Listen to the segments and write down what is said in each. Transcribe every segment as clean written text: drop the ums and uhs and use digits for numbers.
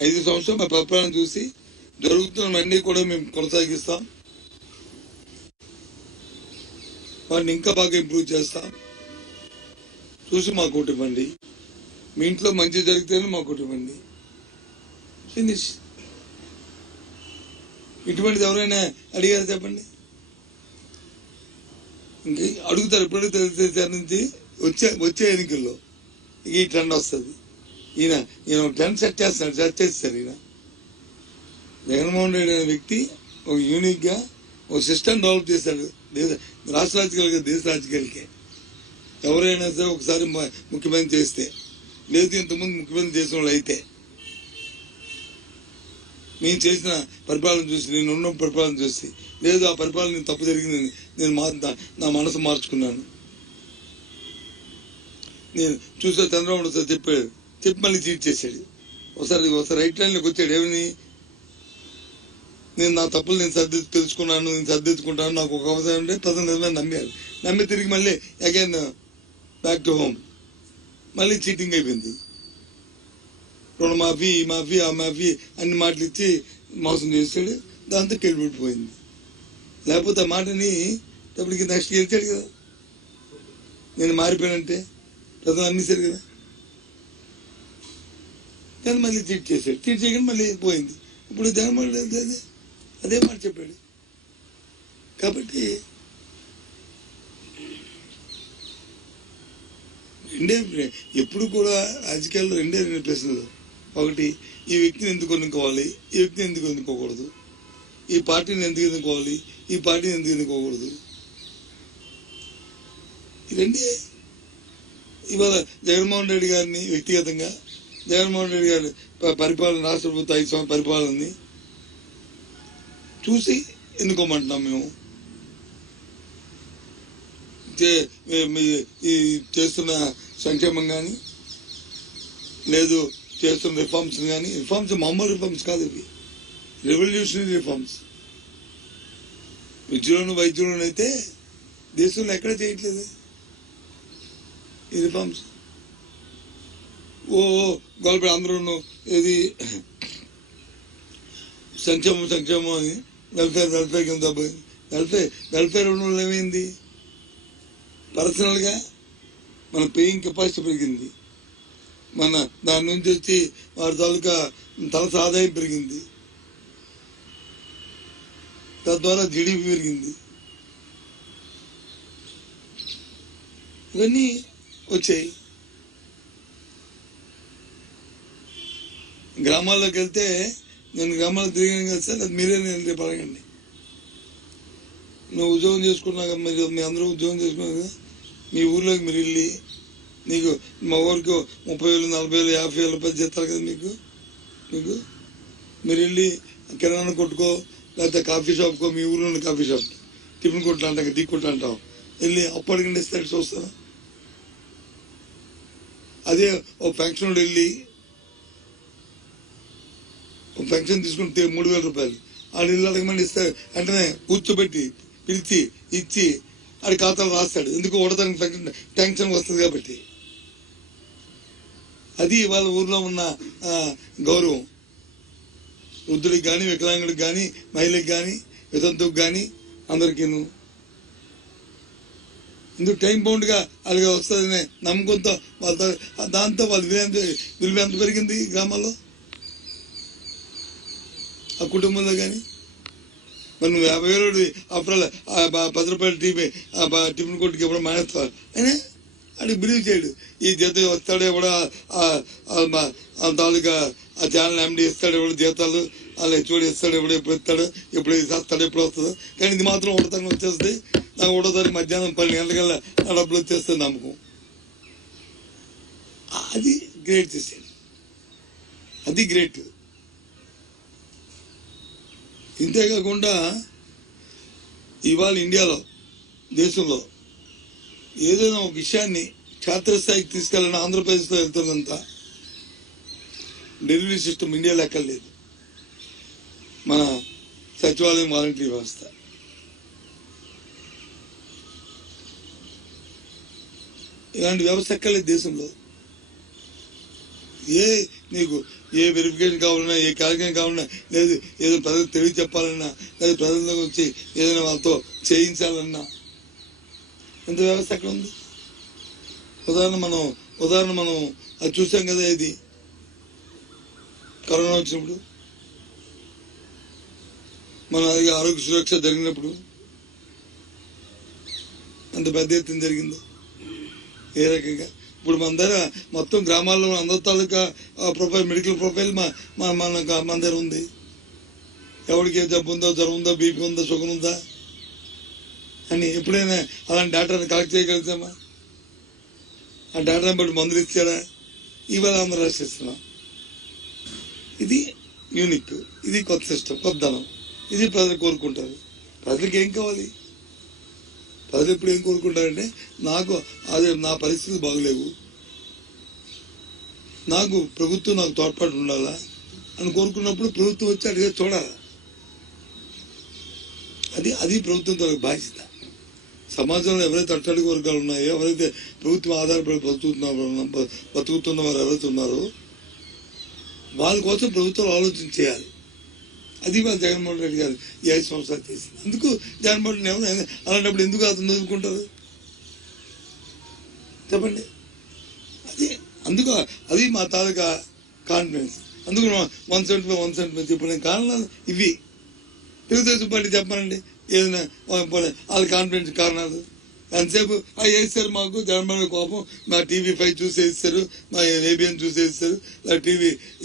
5 సంవత్సరాలు మా పరిపాలన చూసి జరుగుతున్నవన్నీ కూడా మేము కొనసాగిస్తాం. వాటిని ఇంకా బాగా ఇంప్రూవ్ చేస్తాం. చూసి మాకు ఓటు ఇవ్వండి. మీ ఇంట్లో మంచి జరిగితేనే మాకు ఓటు ఇవ్వండి. ఫినిష్. ఇటువంటిది ఎవరైనా అడిగారు చెప్పండి? ఇంక అడుగుతారు. ఎప్పుడు తెలుగుదేశం నుంచి వచ్చే ఎన్నికల్లో ఈ ట్రెండ్ వస్తుంది. ఈయన ట్రెండ్ సెట్ చేస్తారు. ఈయన జగన్మోహన్ రెడ్డి అనే వ్యక్తి ఒక యూనిక్ గా ఒక సిస్టమ్ డెవలప్ చేశాడు. రాష్ట్ర రాజకీయాలకి, దేశ రాజకీయాలకే. ఎవరైనా సరే ఒకసారి ముఖ్యమంత్రి చేస్తే, లేదు ఇంతకుముందు ముఖ్యమంత్రి చేసిన వాళ్ళు అయితే, నేను చేసిన పరిపాలన చూసి, నేను ఉన్న పరిపాలన చూసి, లేదు ఆ పరిపాలన తప్పు జరిగిందని నేను నా మనసు మార్చుకున్నాను. నేను చూసే చంద్రబాబు సార్ చెప్పాడు, చెప్పి మళ్ళీ చీట్ చేశాడు. ఒకసారి రైట్ లైన్లోకి వచ్చాడు. ఏమని, నేను నా తప్పులు నేను తెలుసుకున్నాను, నేను సర్దిద్దుకుంటాను, నాకు ఒక అవసరం ఉంటే ప్రజలు నమ్మారు. నమ్మి తిరిగి మళ్ళీ అగైన్ బ్యాక్ టు హోమ్. మళ్ళీ చీటింగ్ అయిపోయింది. రుణమాఫీ, ఈ మాఫీ, ఆ మాఫీ అన్ని మాటలు ఇచ్చి మోసం చేశాడు. దాంతో కెళ్ళిపెట్టిపోయింది. లేకపోతే ఆ మాటని ఇప్పటికి నెక్స్ట్ గెలిచాడు కదా. నేను మారిపోయానంటే ప్రజలు అన్నిసారు కదా. కానీ మళ్ళీ చీట్ చేశాడు. చీట్ చేయగానే మళ్ళీ పోయింది. ఇప్పుడు జగన్మోహన్ రెడ్డి అదే మాట చెప్పాడు. కాబట్టి ఎప్పుడు కూడా రాజకీయాల్లో రెండే ప్రశ్నలు. ఒకటి, ఈ వ్యక్తిని ఎందుకు ఎన్నుకోవాలి, ఈ వ్యక్తిని ఎందుకు ఎన్నుకోకూడదు, ఈ పార్టీని ఎందుకు ఎన్నుకోవాలి, ఈ పార్టీని ఎందుకు ఎన్నుకోకూడదు. ఈ రెండే. ఇవాళ జగన్మోహన్ రెడ్డి గారిని వ్యక్తిగతంగా, జగన్మోహన్ రెడ్డి గారి పరిపాలన, రాష్ట్ర ప్రభుత్వ 5 సంవత్సరాల పరిపాలనని చూసి ఎన్నుకోమంటున్నాం మేము. చేస్తున్న సంక్షేమం కానీ, లేదు చేస్తున్న రిఫార్మ్స్ కానీ, రిఫార్మ్స్ మామూలు రిఫార్మ్స్ కాదు, ఇవి రెవల్యూషనరీ రిఫార్మ్స్. విద్యలోను వైద్యులను అయితే దేశంలో ఎక్కడ చేయట్లేదు ఈ రిఫార్మ్స్. గొల్పే అందరూ ఇది సంక్షేమం అని వెల్ఫేర్ కింద వెల్ఫేర్ ఉండడం ఏమైంది? పర్సనల్ గా మన పేయింగ్ కెపాసిటీ పెరిగింది. మన దాని నుంచి వచ్చి వారి తాలూకా తలస ఆదాయం పెరిగింది. తద్వారా జీడిపి పెరిగింది. ఇవన్నీ వచ్చాయి. గ్రామాల్లోకి వెళ్తే, నేను గ్రామాల్లో తిరిగాను కదా సార్, అది మీరే రేపు అడగండి. నువ్వు ఉద్యోగం చేసుకున్నాక, మీరు మీ అందరూ ఉద్యోగం చేసుకున్నాక మీ ఊర్లోకి మీరు వెళ్ళి, నీకు మా ఊరికి 30,000, 40,000, 50,000 రూపాయలు చేస్తారు కదా మీకు. మీరు వెళ్ళి కిరాణా కొట్టుకో, లేకపోతే కాఫీ షాప్కో, మీ ఊర్లో ఉన్న కాఫీ షాప్, టిఫిన్ కొట్లు అంటాం, టీ కొట్లు అంటాం, వెళ్ళి అప్పు అడిగండి ఇస్తాడు, చూస్తాను. అదే ఓ పెన్షన్ వెళ్ళి పెన్షన్ తీసుకుని 3,000 రూపాయలు ఆడు ఇల్లు అడగమని ఇస్తాడు. వెంటనే కూర్చోబెట్టి పిలిచి ఇచ్చి ఆడి ఖాతాలు రాస్తాడు. ఎందుకు ఓడదానికి టెన్షన్ వస్తుంది కాబట్టి. అది వాళ్ళ ఊర్లో ఉన్న గౌరవం. వృద్ధుడికి కానీ, వికలాంగుడికి కానీ, మహిళకి కానీ, వితంతుకు కానీ, అందరికీను ఇందుకు టైం బౌండ్ గా అలాగే వస్తుందనే నమ్మకంతో వాళ్ళ దాంతో వాళ్ళ విలువ ఎంత పెరిగింది గ్రామాల్లో, ఆ కుటుంబంలో కానీ. మరి నువ్వు 50,000 అప్పుడు 10 రూపాయలు టిఫిన్ కొట్టుకి ఎప్పుడు మానేస్తావు అయినా అడిగి బిలీవ్ చేయడు. ఈ జీతం వస్తాడు ఎవడో, తాలూకా ఆ ఛానల్ ఎండి ఇస్తాడు ఎవడో జీతాలు, అలా హెచ్ఓడి ఇస్తాడు ఎవడో, ఎప్పుడు ఇస్తాడు, ఎప్పుడు చేస్తాడు, ఎప్పుడు వస్తుందో. కానీ ఇది మాత్రం 1వ తారీఖు వచ్చేస్తుంది. నాకు 1వ తారీఖు మధ్యాహ్నం 12 గంటలకల్లా ఆ డబ్బులు వచ్చేస్తుంది నమ్మకం. అది గ్రేట్ సిస్టమ్, అది గ్రేట్. ఇంతేకాకుండా ఇవాళ ఇండియాలో, దేశంలో ఏదైనా ఒక విషయాన్ని క్షేత్రస్థాయికి తీసుకెళ్ళిన ఆంధ్రప్రదేశ్లో వెళ్తున్నంత డెలివరీ సిస్టమ్ ఇండియాలో ఎక్కడ లేదు. మన సచివాలయం వాలంటరీ వ్యవస్థ ఇలాంటి వ్యవస్థ ఎక్కర్లేదు దేశంలో. నీకు ఏ వెరిఫికేషన్ కావాలన్నా, ఏ క్యాలిక్యులేషన్ కావాలన్నా, లేదు ఏదో ప్రజలకు తెలియ చెప్పాలన్నా, లేదు ప్రజలకు వచ్చి ఏదైనా వాళ్ళతో చేయించాలన్నా ఎంత వ్యవస్థ అక్కడ ఉంది. ఉదాహరణ మనం అది చూసాం కదా, ఇది కరోనా వచ్చినప్పుడు మన ఆరోగ్య సురక్ష జరిగినప్పుడు అంత పెద్ద ఎత్తున జరిగింది. ఏ రకంగా ఇప్పుడు మన దగ్గర మొత్తం గ్రామాల్లో అందరి తాలూకా ప్రొఫైల్, మెడికల్ ప్రొఫైల్ మన దగ్గర ఉంది. ఎవరికి ఏ జబ్బు ఉందో, జ్వరం ఉందో, బీపీ ఉందో, షుగర్ ఉందా అని ఎప్పుడైనా అలాంటి డేటాను కలెక్ట్ చేయగలుగుతామా? ఆ డేటాను బట్టి మందులు ఇచ్చారా? ఇవాళ అందరూ రాసిస్తున్నాం. ఇది యూనిక్, ఇది కొత్త సిస్టమ్, కొత్త ధనం. ఇది ప్రజలు కోరుకుంటారు. ప్రజలకు ఏం కావాలి? ప్రజలు ఎప్పుడు ఏం కోరుకుంటారంటే, నాకు అదే నా పరిస్థితులు బాగలేవు, నాకు ప్రభుత్వం నాకు తోడ్పాటు ఉండాలా అని కోరుకున్నప్పుడు ప్రభుత్వం వచ్చి అడిగే చూడాలి. అది ప్రభుత్వం బాధ్యత. సమాజంలో ఎవరైతే అట్టడుగు వర్గాలు ఉన్నాయో, ఎవరైతే ప్రభుత్వం ఆధారపడి బతుకుతున్న వారు ఎవరైతే ఉన్నారో వాళ్ళ కోసం ప్రభుత్వాలు ఆలోచన చేయాలి. అది వాళ్ళు జగన్మోహన్ రెడ్డి గారు ఈ 5 సంవత్సరాలు చేసింది. అందుకు జగన్మోహన్ రెడ్డి అలాంటప్పుడు ఎందుకు అతను చదువుకుంటారు చెప్పండి? అది మా తాలూకా కాన్ఫిడెన్స్. అందుకు 175 చెప్పిన కారణాలు ఇవి. తెలుగుదేశం పార్టీ చెప్పానండి ఏదైనా వాళ్ళ కాన్ఫిడెన్స్ కారణాలు ఎంతసేపు వేస్తారు. మాకు జగన్మోహన్ కోపం, మా TV5 చూసేస్తారు, మా ABN చూసేస్తారు,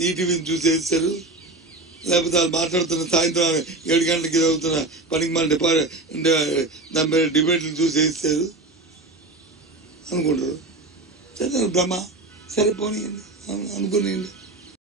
ఈటీవీని చూసేస్తారు, లేకపోతే వాళ్ళు మాట్లాడుతున్న సాయంత్రం 7 గంటలకి అవుతున్న పనికి మన డిబేట్లు చూసేస్తారు అనుకుంటారు. సరే బ్రహ్మ, సరే పోనీయండి అనుకునేయండి.